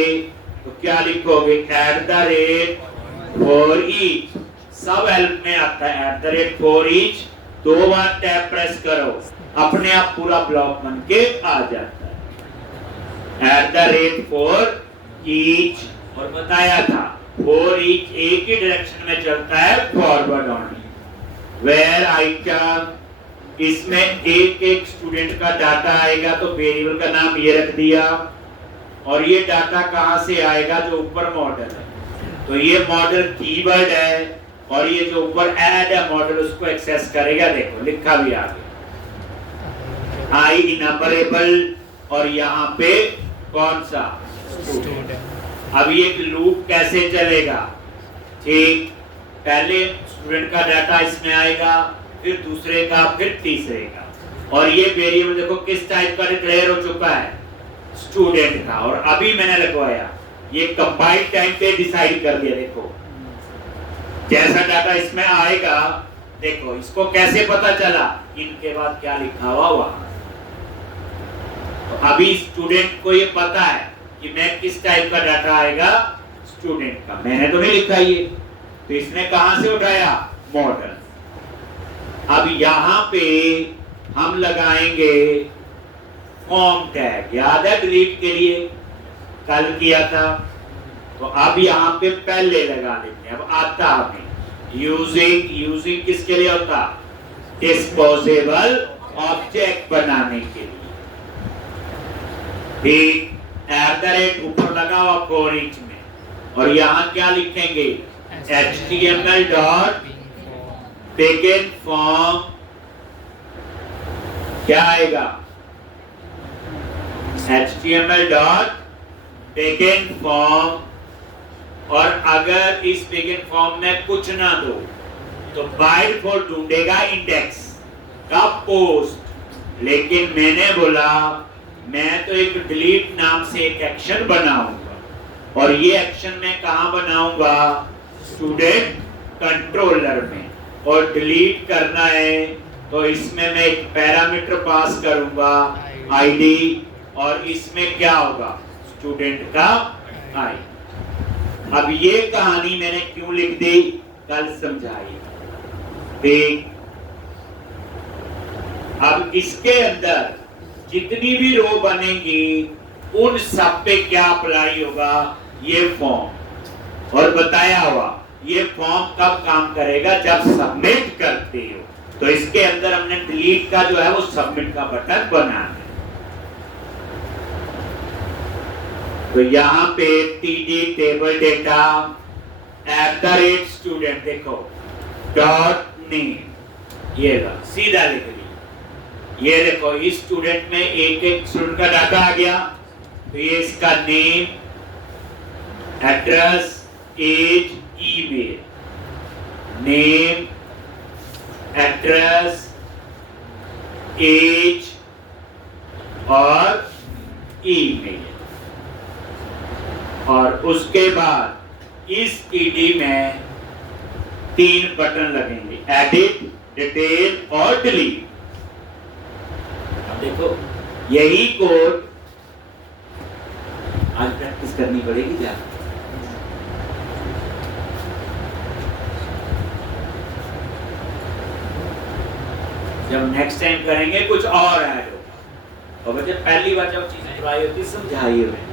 तो क्या लिखोगे, at the rate for each, सब हेल्प में आता है, at the rate for each, 2 bar tab press करो, अपने आप पूरा ब्लॉक बन के आ जाता है, at the rate for each. और बताया था फॉर ईच एक ही डायरेक्शन में चलता है, फॉरवर्ड ओनली। वेयर आइटम, इसमें एक एक स्टूडेंट का डाटा आएगा, तो वेरिएबल का नाम ये रख दिया, और ये डाटा कहां से आएगा, जो ऊपर मॉडल है, तो ये मॉडल कीवर्ड है, और ये जो ऊपर ऐड है मॉडल, उसको एक्सेस करेगा। देखो लिखा भी आ गया, आई नंबरेबल, और यहाँ पे कौन सा, स्टूडेंट। अब ये लूप कैसे चलेगा, ठीक, पहले स्टूडेंट का डाटा इसमें आएगा, फिर दूसरे का, फिर तीसरे का, और ये वेरिएबल देखो किस टाइप का डिक्लेयर हो चुका है, स्टूडेंट का। और अभी मैंने लगवाया, ये कंपाइल टाइम पे डिसाइड कर दिया। देखो जैसा डाटा इसमें आएगा, देखो इसको कैसे पता चला, इनके बाद क्या लिखा हुआ। तो अभी स्टूडेंट को ये पता है कि मैं किस टाइप का डाटा आएगा, स्टूडेंट का, मैंने तो नहीं लिखा ये, तो इसने कहां से उठाया, मॉडल। अब यहाँ पे हम लगाएंगे फॉर्म टैग, याद है डिलीट के लिए कल किया था, तो अब यहाँ पे पहले लगा देंगे। अब आता हमें यूजिंग किसके लिए होता, डिस्पोजेबल ऑब्जेक्ट बनाने के लिए, ठीक, एट द रेट ऊपर लगा हुआ फॉर ईच में, और यहाँ क्या लिखेंगे, HTML डॉट begin फॉर्म, क्या आएगा, HTML डॉट begin फॉर्म। और अगर इस begin फॉर्म में कुछ ना दो तो बाय डिफॉल्ट ढूंढेगा इंडेक्स का पोस्ट, लेकिन मैंने बोला मैं तो एक डिलीट नाम से एक एक्शन बनाऊंगा, और ये एक्शन मैं कहां बनाऊंगा, स्टूडेंट कंट्रोलर में। और डिलीट करना है तो इसमें मैं एक पैरामीटर पास करूंगा, आईडी, और इसमें क्या होगा, स्टूडेंट का आई। अब ये कहानी मैंने क्यों लिख दी, कल समझाई, ठीक। अब इसके अंदर जितनी भी रो बनेंगी उन सब पे क्या अप्लाई होगा, ये फॉर्म। और बताया हुआ ये फॉर्म कब काम करेगा, जब सबमिट करते हो, तो इसके अंदर हमने डिलीट का जो है वो सबमिट का बटन बनाना है। तो यहाँ पे टीडी टेबल डेटा @student देखो .name ये सीधा लिख लिया। ये देखो इस स्टूडेंट में एक स्टूडेंट का डाटा आ गया, तो ये इसका name, address, age, email, name, address, age और ईमेल। और उसके बाद इस ईडी में 3 बटन लगेंगे, एडिट, डिटेल और डिलीट। अब देखो यही कोड आज प्रैक्टिस करनी पड़ेगी क्या? जब नेक्स्ट टाइम करेंगे कुछ और ऐड होगा। और बच्चे पहली बार जब चीजें ट्राई होती समझाइए मैंने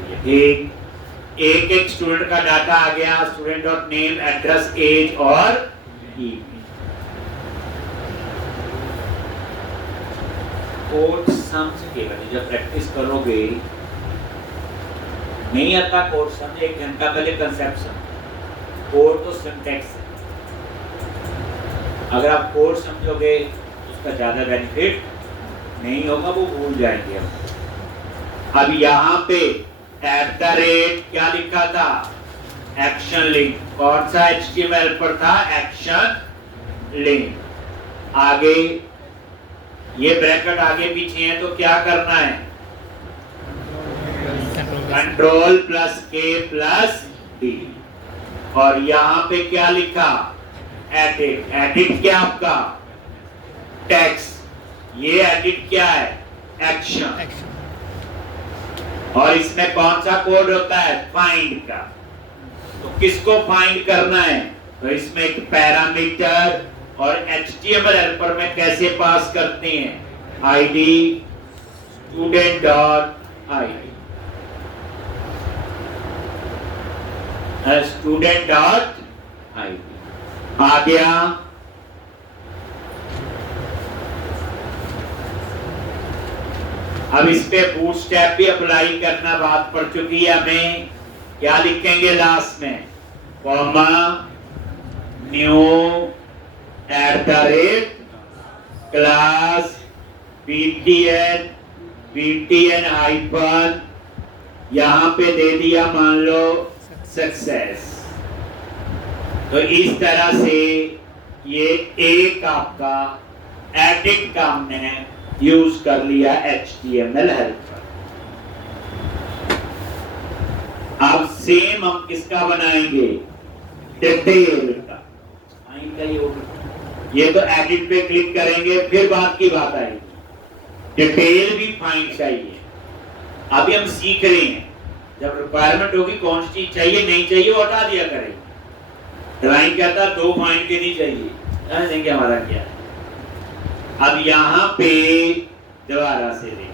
एक स्टूडेंट का डाटा आ गया, student dot name, address, age और ईमेल। कोड समझ के जब प्रैक्टिस करोगे, नहीं आता कोड समझ, 1 घंटा पहले कंसेप्ट समझ। कोड तो सिंटैक्स है, अगर आप कोड समझोगे उसका ज्यादा बेनिफिट नहीं होगा, वो भूल जाएंगे हम। अब यहाँ पे क्या लिखा था? Action link. कौन सा HTML पर था? Action link. आगे ये ब्रैकेट आगे पीछे है, तो क्या करना है? कंट्रोल प्लस के प्लस डी। और यहाँ पे क्या लिखा? एडिट। एडिट क्या आपका? टेक्स्ट। ये एडिट क्या है? एक्शन। और इसमें कौन सा कोड होता है? फाइंड का। तो किसको फाइंड करना है? तो इसमें एक पैरामीटर, और HTML हेल्पर में कैसे पास करते हैं? ID student dot ID, student dot ID आ गया। अब इस पे बूटस्ट्रैप भी अप्लाई करना बात पड़ चुकी है हमें। क्या लिखेंगे लास्ट में? Comma, new, class, BTN hyphen, यहाँ पे दे दिया मान लो सक्सेस। तो इस तरह से ये एक आपका एडिट का हमने यूज कर लिया HTML हेल्पर। अब सेम हम किसका बनाएंगे? डिटेल का। ये तो एडिट पे क्लिक करेंगे, फिर बात की बात आएगी। डिटेल भी फाइंड चाहिए। अभी हम सीख रहे हैं, जब रिक्वायरमेंट होगी कौन सी चीज चाहिए नहीं चाहिए वो हटा दिया करेंगे। ड्राइंग कहता 2 फाइंड के नहीं चाहिए, जान देंगे हमारा क्या है। अब यहाँ पे दोबारा से ले,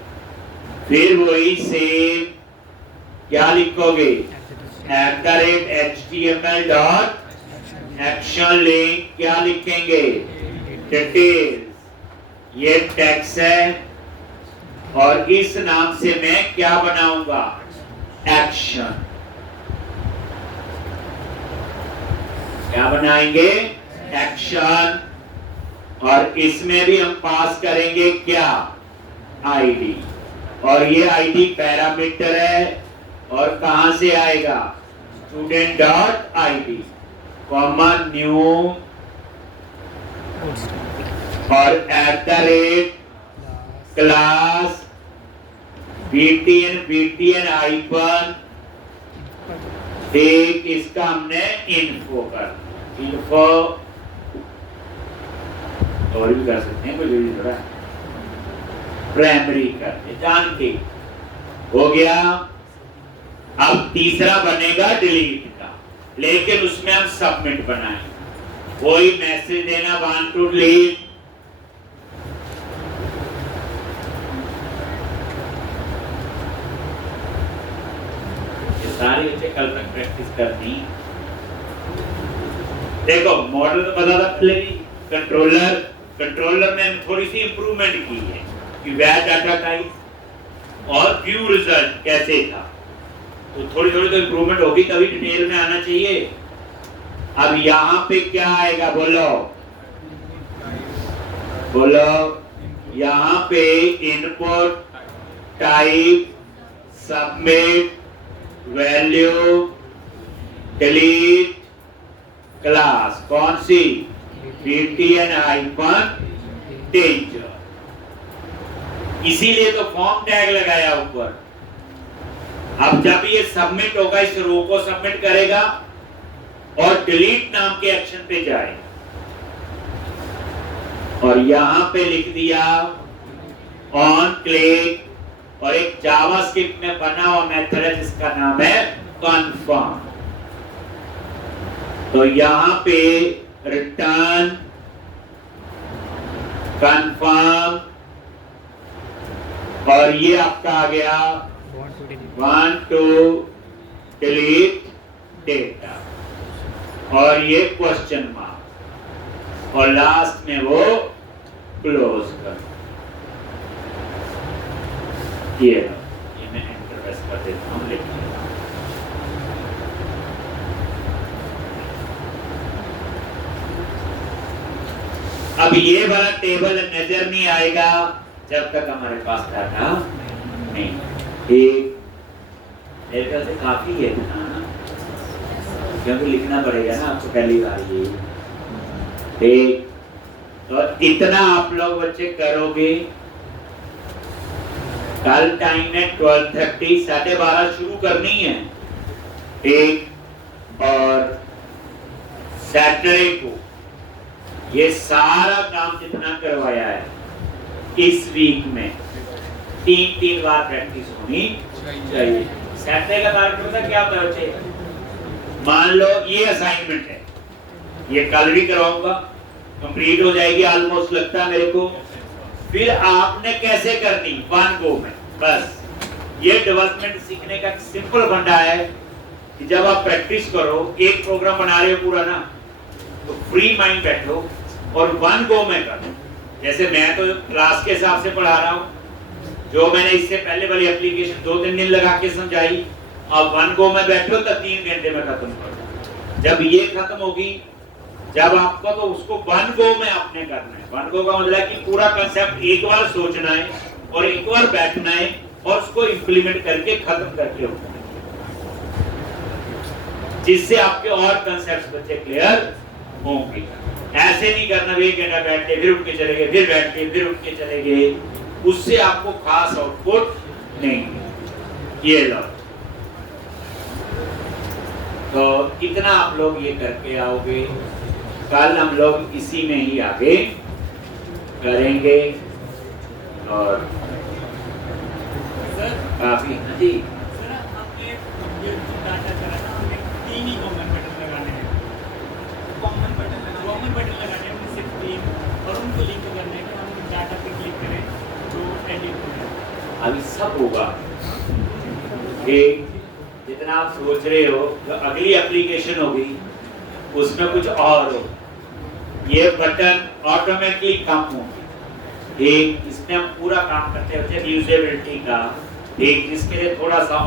फिर वही सेम क्या लिखोगे? @HTML डॉट एक्शन लिंक, क्या लिखेंगे? डिटेल्स। ये टेक्स्ट है और इस नाम से मैं क्या बनाऊंगा? एक्शन। क्या बनाएंगे? एक्शन। और इसमें भी हम पास करेंगे क्या? आईडी। और ये आईडी पैरामीटर है, और कहां से आएगा? Student dot ID, comma, new, और क्लास, बीटीएन हाइफन, एक इसका हमने इन्फो कर, इन्फो और भी कर सकते हैं, कोई थोड़ा प्राइमरी करते जान के हो गया। अब तीसरा बनेगा डिलीट का, लेकिन उसमें हम सबमिट बनाएंगे। कोई मैसेज देना वांट टू डिलीट, सारी बच्चे कल तक प्रैक्टिस करनी। देखो मॉडल तो पता था, कंट्रोलर कंट्रोलर ने थोड़ी सी इंप्रूवमेंट की है कि वह डाटा टाइप और व्यू रिजल्ट कैसे था, तो थोड़ी थोड़ी तो इंप्रूवमेंट होगी, तभी डिटेल में आना चाहिए। अब यहाँ पे क्या आएगा, बोलो बोलो। यहाँ पे input type, submit, value, delete, class कौन सी, btn हाइफन डेंजर। इसीलिए तो फॉर्म टैग लगाया ऊपर। अब जब ये सबमिट होगा, इस रो को सबमिट करेगा और डिलीट नाम के एक्शन पे जाए, और यहां पे लिख दिया ऑन क्लिक, और एक जावास्क्रिप्ट में बना हुआ मेथड है जिसका नाम है कन्फर्म। तो यहां पे रिटर्न कन्फर्म, और ये आपका आ गया want to delete data, और ये क्वेश्चन मार्क, और लास्ट में वो क्लोज कर। ये मैं एंटर प्रेस कर देता हूं, लिखिए। अब ये वाला टेबल नजर नहीं आएगा जब तक हमारे पास डाटा नहीं। एक मेरे ख्याल से काफी है ना, क्योंकि लिखना पड़ेगा ना आपको पहली बार ये। ठीक, तो इतना आप लोग बच्चे करोगे। कल टाइम है 12:30, 12:30 शुरू करनी है। ठीक, और सैटरडे को ये सारा काम जितना करवाया है इस वीक में 3-3 बार प्रैक्टिस होनी चाहिए। सैटरडे का कार्यक्रम क्या होता है बच्चे, मान लो ये असाइनमेंट है, ये कल भी करवाऊंगा, कंप्लीट हो जाएगी ऑलमोस्ट लगता है मेरे को। फिर आपने कैसे करनी, वन गो में। बस ये डेवलपमेंट सीखने का सिंपल फंडा है कि जब आप प्रैक्टिस करो, एक प्रोग्राम बना रहे हो पूरा ना, तो फ्री माइंड बैठो और वन गो में करो। जैसे मैं तो क्लास के हिसाब से पढ़ा रहा हूँ, जो मैंने इससे पहले वाली एप्लीकेशन 2-3 दिन लगा के समझाई, अब वन गो में बैठो तो 3 घंटे में खत्म करो। जब ये खत्म होगी, जब आपको, तो उसको वन गो में आपने करना है। वन गो का मतलब है कि पूरा कंसेप्ट एक बार सोचना है और एक बार बैठना है और उसको इंप्लीमेंट करके खत्म करके होना है, जिससे आपके और कंसेप्ट बच्चे क्लियर होंगे। ऐसे नहीं करना, एक घंटा बैठ के फिर उठ के चले गए, फिर बैठ के फिर उठ के चले गए, उससे आपको खास आउटपुट नहीं। ये लो, तो इतना आप लोग ये करके आओगे। कल हम लोग इसी में ही आगे करेंगे। और काफी जी सर, आपने ये जो डाटा करा था, हमने 3 ही कॉमन बटन लगाने हैं। कॉमन बटन लगाने हैं, सिर्फ 3, और उनको लिंक करने हैं। हम डाटा पे क्लिक करें तो एडिट हो जाए। अभी सब होगा। जितना आप सोच रहे हो, जो अगली एप्लीकेशन होगी उसमें कुछ और हो, ये बटन ऑटोमेटिकली कम होंगे। इसमें हम पूरा काम करते हैं यूजेबिलिटी का, जिसके लिए थोड़ा सा